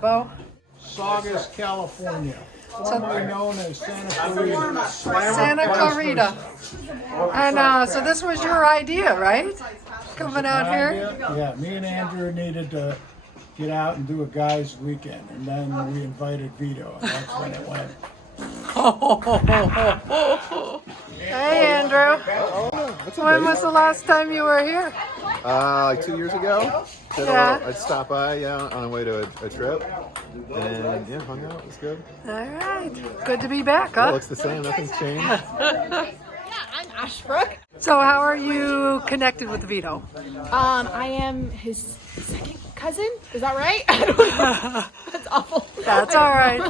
Bo? Saugus, California, formerly known as Santa Clarita. Santa Clarita. And so this was your idea, right? Coming out here? Yeah, me and Andrew needed to get out and do a guys' weekend, and then we invited Vito, and that's when it went. Hey, Andrew. When was the last time you were here? Like 2 years ago. Yeah. I'd stop by, on the way to a trip, and yeah, hung out. It was good. All right. Good to be back, huh? It looks the same. Nothing's changed. I'm Ashbrooke. So how are you connected with Vito? I am his second cousin. Is that right? I don't know. That's awful. That's all right.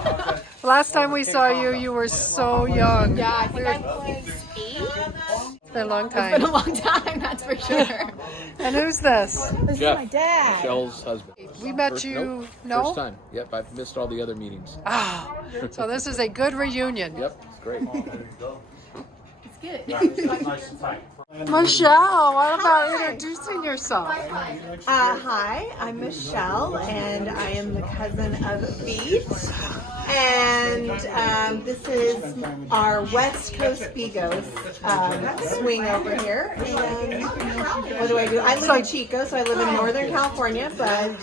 Last time we saw you, you were so young. Yeah, I think I was 8. It's been a long It's time. been a long time, that's for sure. And who's this? This Jeff, is my dad. Michelle's husband. We met First, you, nope, no? First time. Yep, I've missed all the other meetings. Ah, so this is a good reunion. Yep, it's great. It's good. Michelle, what about introducing yourself? Hi, I'm Michelle, and I am the cousin of Vito. And this is our West Coast Bigos swing over here. And what do? I live in Chico, so I live in Northern California, but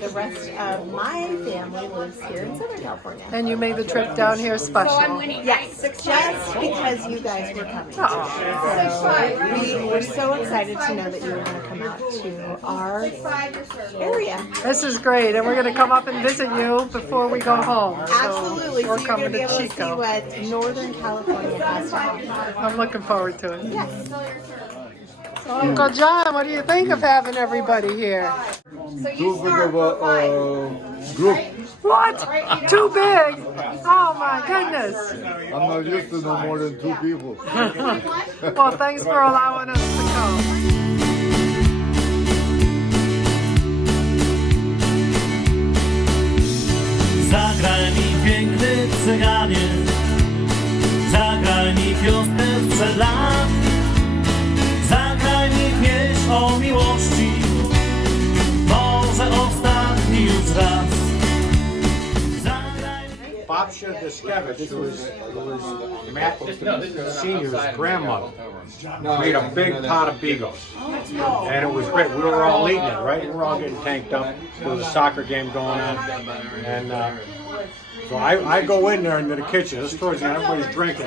the rest of my family lives here in Southern California. And you made the trip down here special. Yes, just because you guys were coming. Oh. We were so excited to know that you were going to come out to our area. This is great, and we're going to come up and visit you before we go home. So Absolutely. we're So you're going coming to be to able to see Chico. what Northern California has to offer. I'm looking forward to it. Yes. Uncle John, what do you think of having everybody here? Too big of a group. What? Too big? Oh my goodness. I'm not used to no more than 2 people. Well, thanks for allowing us to come. Zagraj mi piękny cyganie, zagraj mi piosnę sprzed lat, zagraj mi pieśń o miłości, może ostatni już raz. Babcia Deskevich, this was Matt Senior's grandmother, made a big pot of Bigos. And it was great. We were all eating it, right? We were all getting tanked up. There was a soccer game going on. And so I go in there into the kitchen. This is towards the end, everybody's drinking.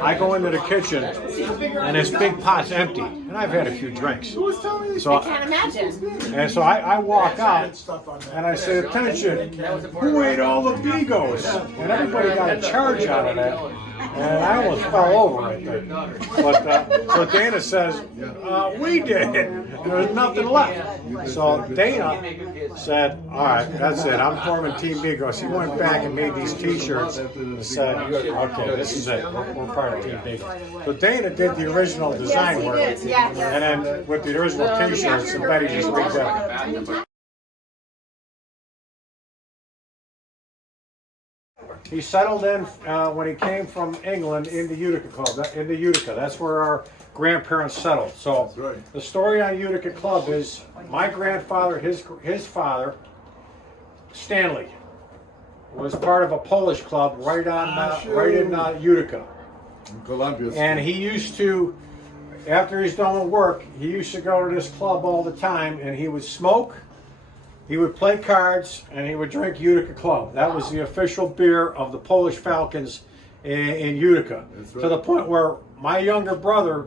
I go into the kitchen, and this big pot's empty. And I've had a few drinks. So I can't imagine. And so I walk out, and I say, attention, who ate all the Bigos? And everybody got a charge out of that. And I almost fell over right there. But so Dana says, we did. There was nothing left. So Dana said, all right, that's it. I'm forming Team Bigos. He went back and made these T-shirts and said, okay, this is it. We're part of Team Bigos. So Dana did the original design work. And then with the original T-shirts, and Betty just made that. He settled in when he came from England in the Utica Club, in the Utica. That's where our grandparents settled. So the story on Utica Club is my grandfather, his father, Stanley, was part of a Polish club right in Utica. In Columbia. And he used to, after he's done with work, he used to go to this club all the time, and he would smoke, he would play cards, and he would drink Utica Club. That was the official beer of the Polish Falcons in Utica. Right. To the point where my younger brother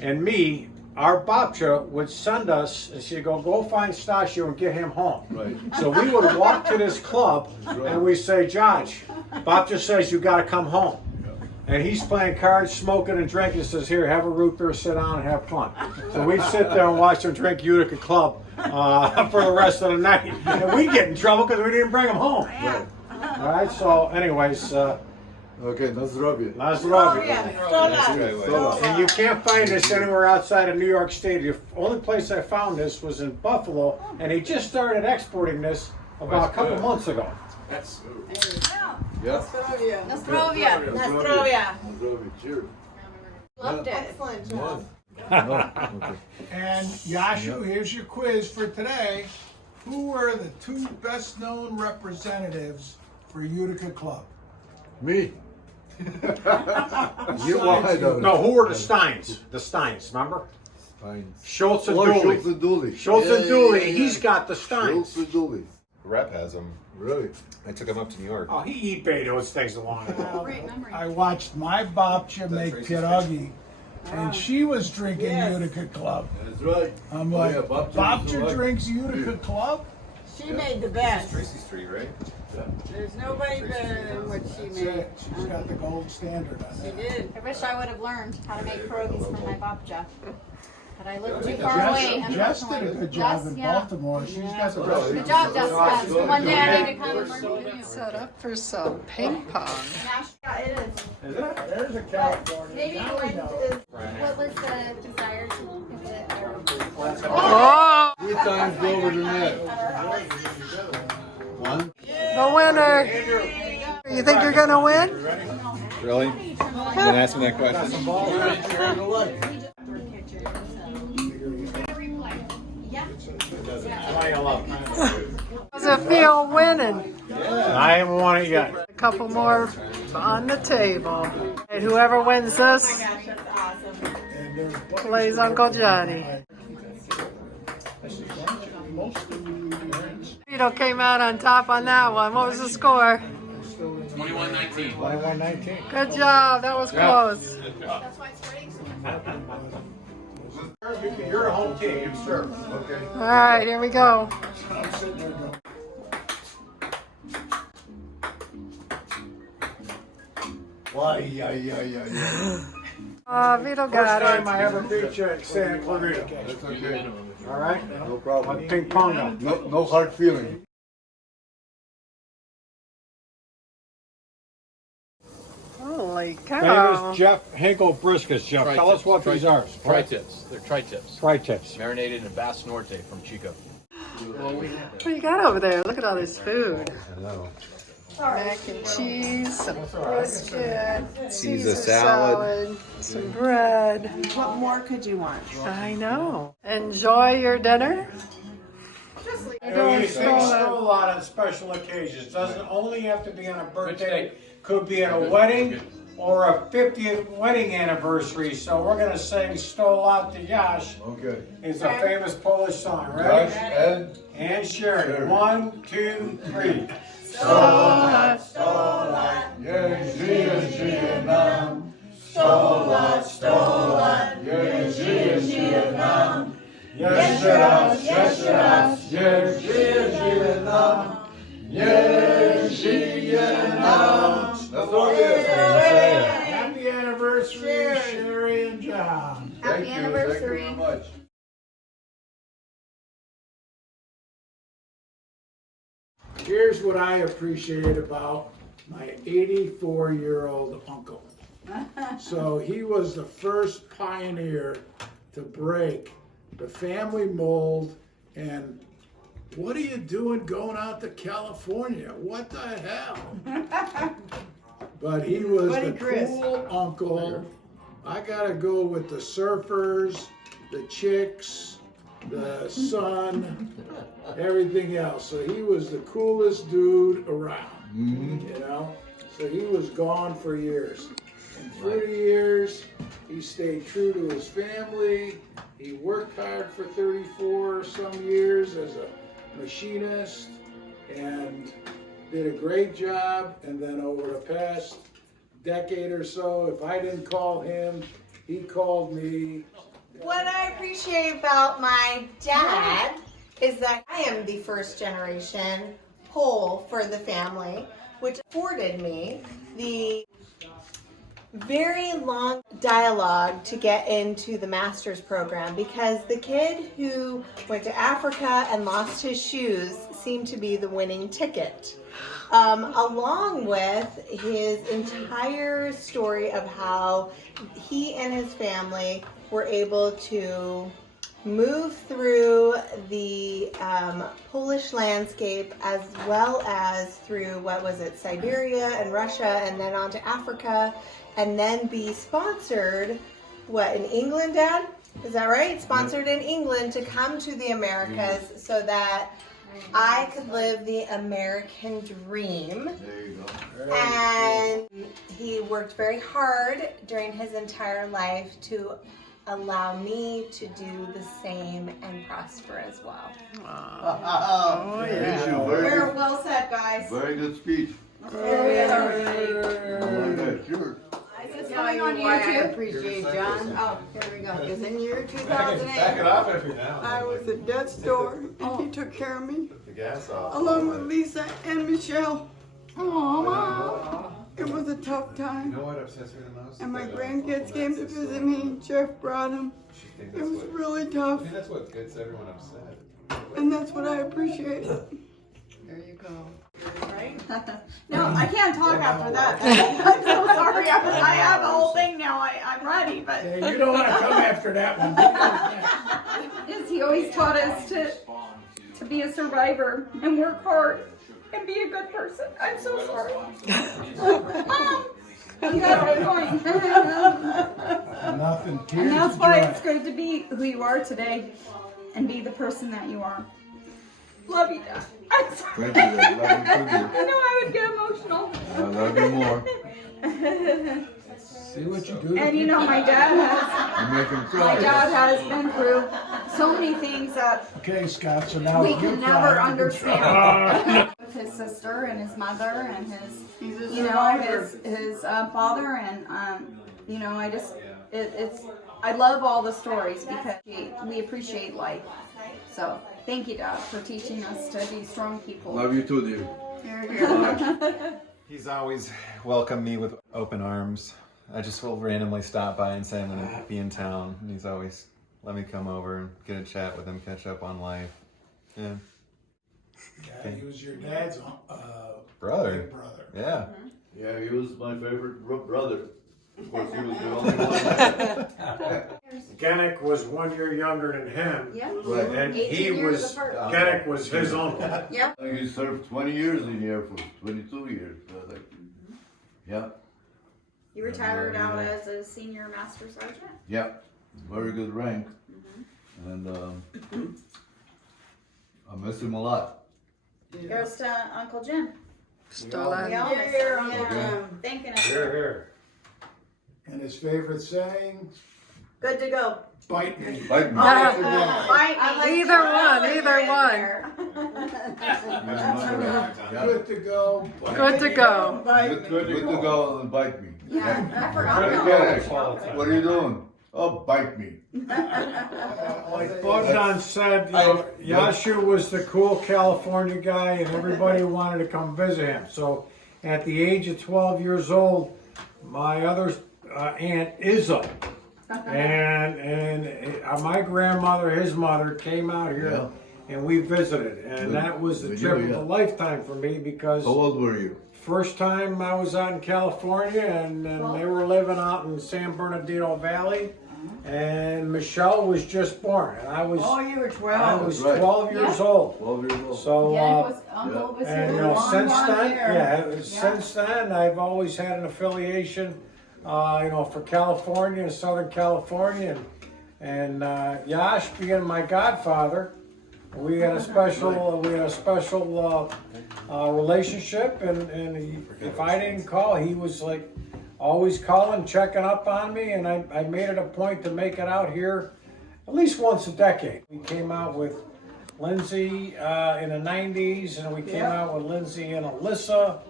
and me, our babcia would send us, and she'd go find Stasio and get him home. Right. So we would walk to this club, and we'd say, Josh, babcia says you got to come home. and he's playing cards, smoking and drinking. Says, "Here, have a root beer, sit down, and have fun." So we'd sit there and watch them drink Utica Club for the rest of the night, and we'd get in trouble because we didn't bring them home. Right. All right. So, anyways, Okay, na zdrowie. and you can't find this anywhere outside of New York State. The only place I found this was in Buffalo, and he just started exporting this about a couple months ago. Ja? Nastrovia. Zdrowie. Cheers. Loved it. Excellent job. And Yashu, here's your quiz for today. Who were the two best known representatives for Utica Club? Me. You why though? No, who were the Steins? The Steins, remember? Schultz and Dooley. Schultz and Dooley. Schultz and Dooley. He's got the Steins. Schultz and Dooley. Rep has them. Really? I took him up to New York. Oh, he eBayed those things along ago. I watched my babcia make pierogi, and she was drinking Utica Club. That's right. I'm like, babcia drinks Utica Club? She made the best. Tracy Street, right? There's nobody better than what she That's made. it. She's got the gold standard on She that. did. I wish I would have learned how to make pierogies from my babcia. But I live too far away. Jess did a good job Jess, in yeah. Baltimore. She's got the rest. Good job, Jessica. One day I need to come and work with you. Set up for some ping pong. Yeah, it is. There's a California. Maybe Now we know. what was the desire to pivot or Oh, 3 times over the net. 1. the winner. You think you're gonna win? Really? You didn't ask me that question. How's it feel winning? I haven't won it yet. A couple more on the table. And whoever wins this plays Uncle Johnny. Vito came out on top on that one. What was the score? 21-19. 21-19. Good job. That was close. You're a home team. You serve. Okay. All right, here we go. Why? Vito First got time it. I ever beat you at Santa Clarita. That's okay. All right? No problem. Ping pong. No hard feeling. Holy Famous cow. Jeff Hinkle briskets. Jeff, tell us what these are. Tri-tips. They're tri-tips. Tri-tips. Marinated in Bass Norte from Chico. What do you got over there? Look at all this food. Mac and cheese, some brisket, Caesar salad, some bread. What more could you want? I know. Enjoy your dinner. We sing still a lot on special occasions. Doesn't only have to be on a birthday. Could be at a wedding or a 50th wedding anniversary. So we're going to sing Stole Out to Yash. Okay. It's a famous Polish song, right? Josh And Sharon. 1, 2, 3. and yeah, żyje nam. 100 lat, yeah, żyje nam. Jeszcze raz, yeah, żyje nam. Yeah, żyje nam. That's all it is. Happy anniversary, Sherry and John. Happy anniversary. Thank you very much. Here's what I appreciate about my 84-year-old uncle. So he was the first pioneer to break the family mold. And what are you doing going out to California? What the hell? But he was the cool uncle. I gotta go with the surfers, the chicks, the sun, everything else. So he was the coolest dude around, you know? So he was gone for years. And through the years, he stayed true to his family. He worked hard for 34 or some years as a machinist and did a great job. And then over the past decade or so, if I didn't call him, he called me. What I appreciate about my dad is that I am the first generation Pole for the family, which afforded me the very long dialogue to get into the master's program because the kid who went to Africa and lost his shoes seemed to be the winning ticket. Along with his entire story of how he and his family were able to move through the Polish landscape as well as through, what was it, Siberia and Russia, and then on to Africa, and then be sponsored, what, in England, Dad? Is that right? Sponsored in England to come to the Americas so that I could live the American dream. There you go. And he worked very hard during his entire life to allow me to do the same and prosper as well. Oh, yeah. Very well said, guys. Very good speech. Very Sure. This is going on YouTube. I appreciate John. Oh, here we go. Because in year 2008, Back it off every now and then. I was at death's door, and he took care of me, The gas off. along with Lisa and Michele. Oh, Mom. It was a tough You time. know what upsets me the most? And my grandkids came to visit me. Jeff brought them. It was really tough. I mean, that's what gets everyone upset. And that's what I appreciate. There you go. Right? No, I can't talk after that. I'm so sorry. I have the whole thing now. I'm ready, but Hey, you don't want to come after that one. He always taught us to be a survivor and work hard and be a good person. I'm so sorry. Mom, you got it going. Nothing. And that's why it's good to be who you are today and be the person that you are. Love you, Dad. I'm sorry. Thank you, Dad. Love you too, dear. I know I would get emotional. I love you more. See what you do. And you know, my dad has been through so many things that Okay, Scott, so now we you can cry. never understand. With his sister and his mother and his father, and you know, I love all the stories because we appreciate life. So thank you, Dad, for teaching us to be strong people. Love you too, dear. He's always welcomed me with open arms. I just will randomly stop by and say I'm going to be in town. And he's always let me come over and get a chat with him, catch up on life. Yeah. Yeah, he was your dad's Brother. big brother. Yeah. Yeah, he was my favorite brother. Of course, he was the only one. Genick was 1 year younger than him. Yeah. Right. And 18 he years was, apart. Genick was his uncle. Yep. He served 20 years in the Air Force, 22 years. Yeah, You retired out as a senior master sergeant. yeah, very good rank. And I miss him a lot. Here's to Uncle Jim. Stolen. We all miss him. Thinking of Here, him. here. And his favorite saying, Good to go. bite me. Bite me. Bite me. Either one, either Yeah. Good to go. bite Good to me. go. Good to go and bite me. Yeah, I forgot Hey, about Genick, that. what are you doing? Oh, bite me. Like Bogdan said, you know, Yashu was the cool California guy and everybody wanted to come visit him. So at the age of 12 years old, my other aunt Izza and my grandmother, his mother, came out here and we visited. And that was the trip of a lifetime for me because How old were you? first time I was out in California and they were living out in San Bernardino Valley. And Michele was just born, and I was. Oh, you were 12. I was 12 years old. 12 years old. So, Uncle was and here. since then, I've always had an affiliation, for California and Southern California, and Yash being my godfather, we had a special, relationship, and if I didn't call, he was like. Always calling, checking up on me, and I made it a point to make it out here at least once a decade. We came out with Lindsay in the 90s, and we came out with Lindsay and Alyssa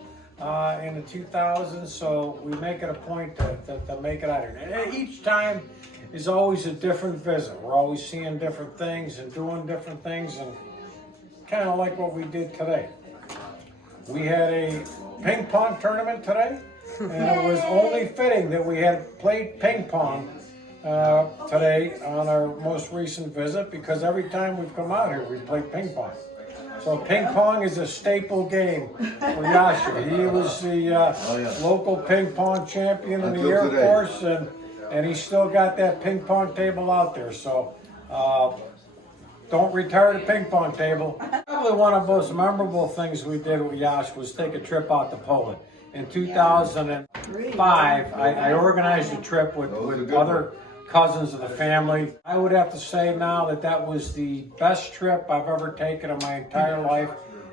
in the 2000s, so we make it a point to make it out here. And each time is always a different visit. We're always seeing different things and doing different things, and kind of like what we did today. We had a ping pong tournament today. and it was only fitting that we had played ping pong today on our most recent visit, because every time we've come out here, we play ping pong. So ping pong is a staple game for Yasha. He was the local ping pong champion in the Air Force, and he's still got that ping pong table out there. So don't retire the ping pong table. Probably one of the most memorable things we did with Yash was take a trip out to Poland. In 2005, I organized a trip with other cousins of the family. I would have to say now that that was the best trip I've ever taken in my entire life,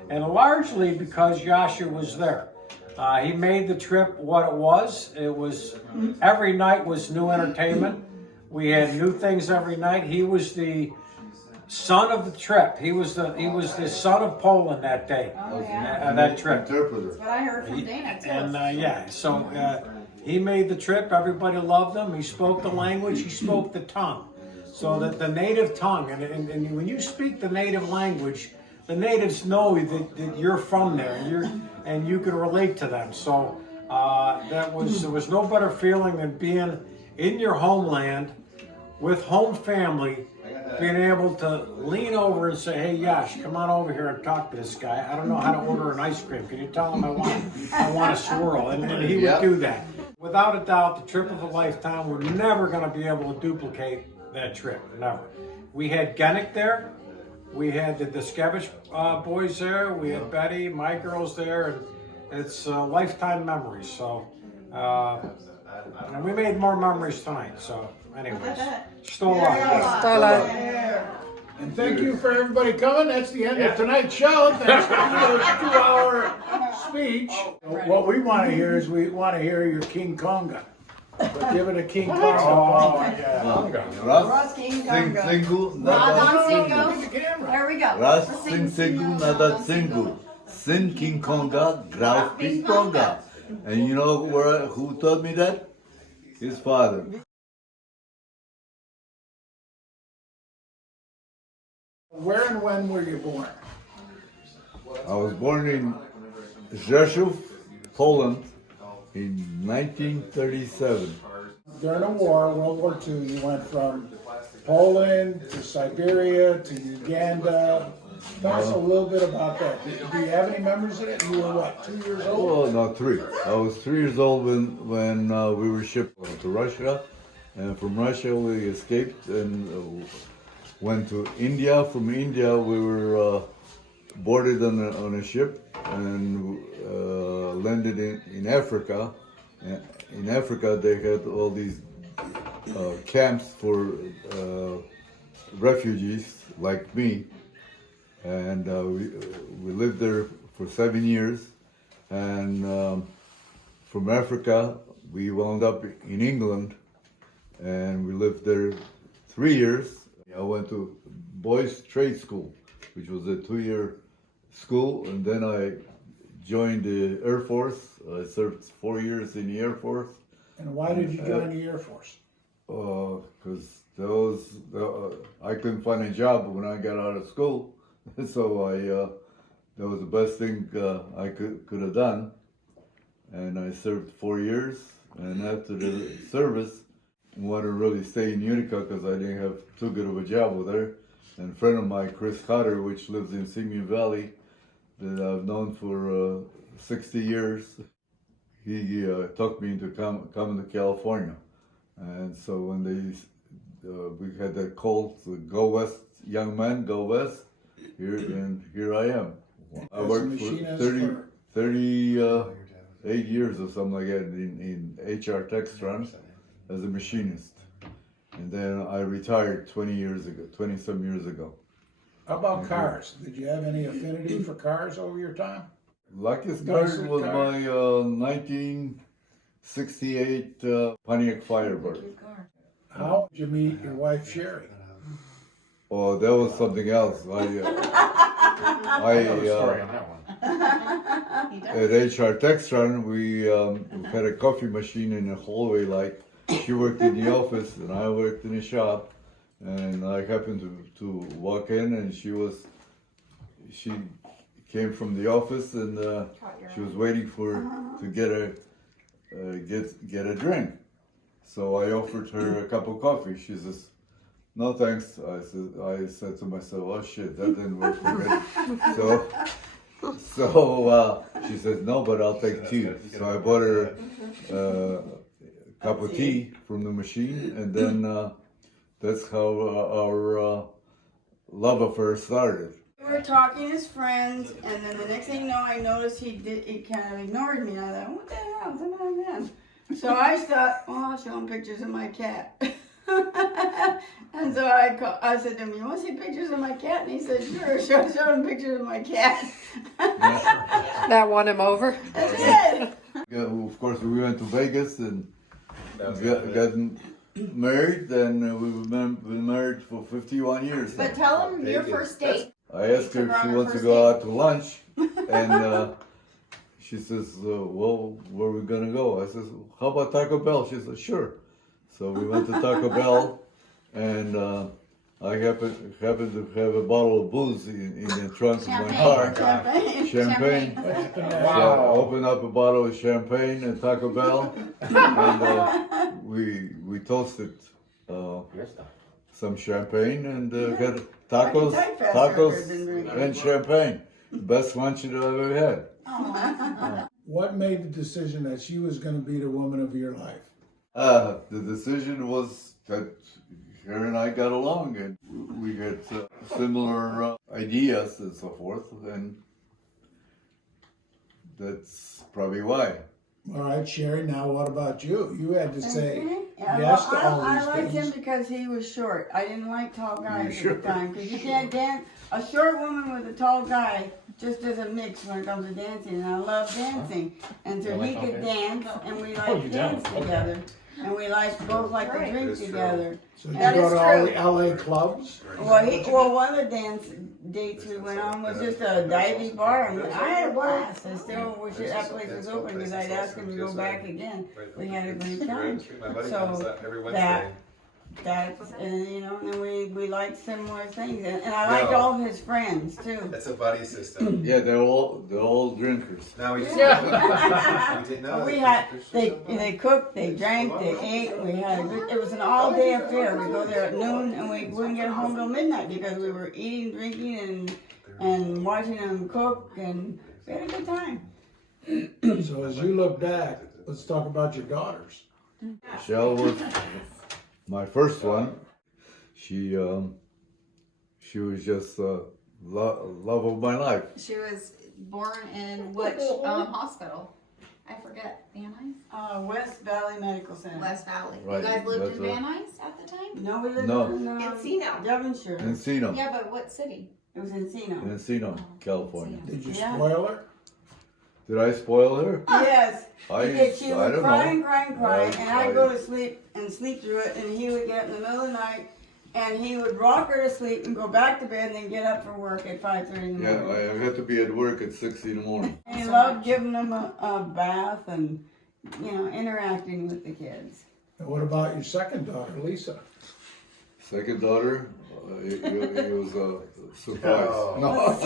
and largely because Yasha was there. He made the trip what it was. It was, every night was new entertainment. We had new things every night. He was the son of the trip. He was the son of Poland that day. That trip. That's what I heard from Dana too. And so he made the trip. Everybody loved him. He spoke the language. He spoke the tongue. So that the native tongue, and when you speak the native language, the natives know that you're from there, and you can relate to them. So there was no better feeling than being in your homeland with home family, being able to lean over and say, "Hey, Yash, come on over here and talk to this guy. I don't know how to order an ice cream. Can you tell him I want a swirl?" And he would do that. Without a doubt, the trip of a lifetime. We're never going to be able to duplicate that trip. Never. We had Gennick there. We had the Diskevich boys there. We had Betty, my girls there, and it's lifetime memories. So, and we made more memories tonight. So, anyways, still alive. And thank you for everybody coming. That's the end of tonight's show. Thanks for Vito's 2-hour speech. What we want to hear is we want to hear your King Konga. But give it a King Konga. Oh, Raz King Konga. There we go. Raz sing singu nada singu. Sin King Konga, grał ping ponga. And you know who taught me that? His father. Where and when were you born? I was born in Rzeszów, Poland, in 1937. During the war, World War II, you went from Poland to Siberia to Uganda. Tell us a little bit about that. Do you have any memories of it? You were what, 2 years old? Oh, no, 3. I was 3 years old when we were shipped to Russia, and from Russia we escaped and went to India. From India we were boarded on a ship and landed in Africa. In Africa they had all these camps for refugees like me, and we lived there for 7 years, and from Africa we wound up in England, and we lived there 3 years. I went to boys trade school, which was a 2-year school, and then I joined the Air Force. I served 4 years in the Air Force. And why did you join the Air Force? Because I couldn't find a job when I got out of school, so that was the best thing I could have done. And I served 4 years, and after the service, I wanted to really stay in Utica because I didn't have too good of a job with her. And a friend of mine, Chris Cotter, which lives in Simi Valley, that I've known for 60 years, he talked me into coming to California. And so when we had that call to go west, young man, go west, here I am. I worked for 38 years or something like that in HR Textron as a machinist. And then I retired 20-some years ago. How about cars? Did you have any affinity for cars over your time? Luckiest car was my 1968 Pontiac Firebird. How did you meet your wife, Sherry? Oh, that was something else. At HR Textron, we had a coffee machine in the hallway. Like, she worked in the office and I worked in the shop, and I happened to walk in, and she came from the office, and she was waiting to get get a drink. So I offered her a cup of coffee. She says, "No thanks." I said to myself, "Oh shit, that didn't work too good." So she says, "No, but I'll take tea." So I bought her a cup of tea from the machine, and then that's how our love affair started. We were talking as friends, and then the next thing you know, I noticed he kind of ignored me. And I thought, what the hell? What's going on? So I thought, I'll show him pictures of my cat. And so I said to him, "You want to see pictures of my cat?" And he said, "Sure." Show him pictures of my cat. That won him over. It did. Yeah, of course, we went to Vegas and got married, and we've been married for 51 years. But tell them your first date. I asked her if she wants to go out to lunch, and she says, "Well, where are we gonna go?" I says, "How about Taco Bell?" She says, "Sure." So we went to Taco Bell, and I happened to have a bottle of booze in the trunk of my car. Champagne. So I opened up a bottle of champagne at Taco Bell, and we toasted some champagne and had tacos and champagne. Best lunch that I've ever had. What made the decision that she was going to be the woman of your life? The decision was that her and I got along, and we had similar ideas and so forth, and that's probably why. All right, Sherry, now what about you? You had to say Yeah, yes to well, all I these liked things. him because he was short. I didn't like tall guys at the time because you can't dance. A short woman with a tall guy just doesn't mix when it comes to dancing, and I love dancing. And so he could dance, and we like dance together, and we both like to drink together. So did you go to all the LA clubs? Well, one of the dance dates we went on was just a diving bar, and I had a blast. I still wish that place was open because I'd ask him to go back again. We had a great time. So you know, and we liked similar things, and I liked all of his friends too. It's a buddy system. Yeah, they're all drinkers. Now we they cooked, they drank, they ate. We had it was an all day affair. We go there at noon, and we wouldn't get home till midnight because we were eating, drinking, and watching them cook, and we had a good time. So as you look back, let's talk about your daughters. Michele was my first one. She was just love of my life. She was born in which hospital? I forget. Van Nuys? West Valley Medical Center. West Valley. Right, You guys lived that's in Van Nuys at the time? No, we lived No. in Encino. Devonshire. Encino. Yeah, but what city? It was Encino. Encino, California. Did you Yeah. spoil her? Did I spoil her? Yes. I She don't would know. crying, and I'd go to sleep and sleep through it, and he would get up in the middle of the night, and he would rock her to sleep and go back to bed and then get up for work at 5:30 in the Yeah, morning. I had to be at work at 6 in the morning. And he loved giving them a bath and, you know, interacting with the kids. And what about your second daughter, Lisa? Second daughter, it was a surprise. No.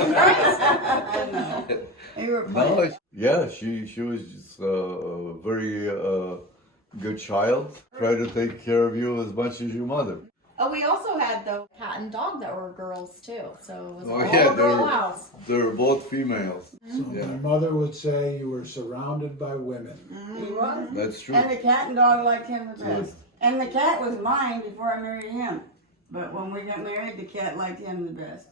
They were No, yeah, she was just a very good child. Try to take care of you as much as your mother. Oh, we also had the cat and dog that were girls too. So it was all yeah, girl house. they were both females. So Yeah. my mother would say you were surrounded by women. He was. That's true. And the cat and dog liked him the best. And the cat was mine before I married him. But when we got married, the cat liked him the best.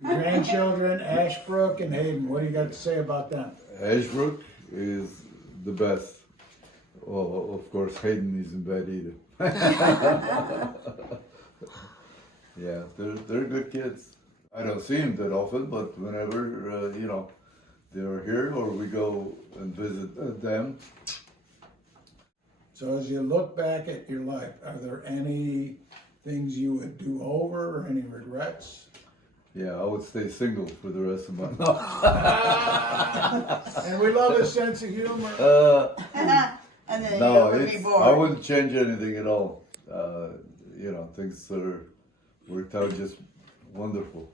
Grandchildren, Ashbrooke and Hayden, what do you got to say about them? Ashbrooke is the best. Well, of course, Hayden isn't bad either. Yeah, they're good kids. I don't see them that often, but whenever, you know, they're here or we go and visit them. So as you look back at your life, are there any things you would do over or any regrets? Yeah, I would stay single for the rest of my life. And we love his sense of humor. And then No, you would be bored. I wouldn't change anything at all. You know, things worked out just wonderful.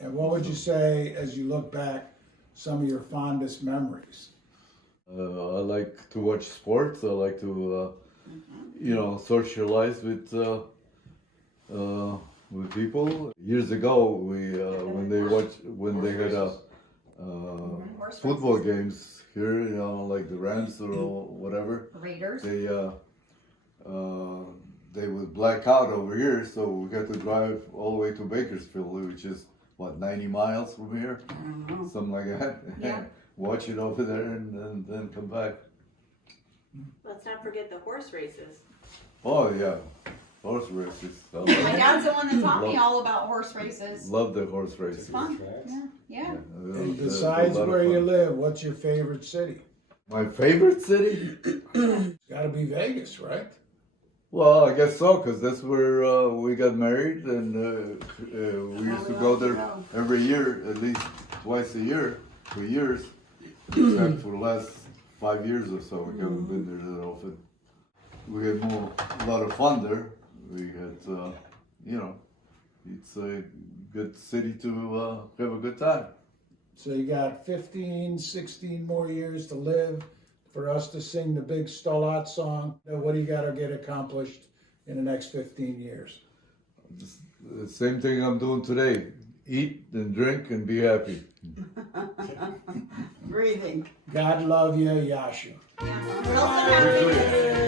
And what would you say as you look back, some of your fondest memories? I like to watch sports. I like to, socialize with people. Years ago, when they had football games here, like the Rams or whatever, Raiders. They would black out over here, so we got to drive all the way to Bakersfield, which is what, 90 miles from here, something like that. Yeah. Watch it over there and then come back. Let's not forget the horse races. Oh yeah, horse races. My dad's the one that taught me all about horse races. Love the horse races. Fun. Yeah. And besides where you live, what's your favorite city? My favorite city? It's gotta be Vegas, right? Well, I guess so, because that's where we got married, and we used to go there every year, at least twice a year, for years. Except for the last 5 years or so, we haven't been there that often. We had a lot of fun there. We had, it's a good city to have a good time. So you got 15, 16 more years to live for us to sing the big Stolat song. Now, what do you got to get accomplished in the next 15 years? Just the same thing I'm doing today. Eat and drink and be happy. Breathing. God love you, Yashu. Real happy.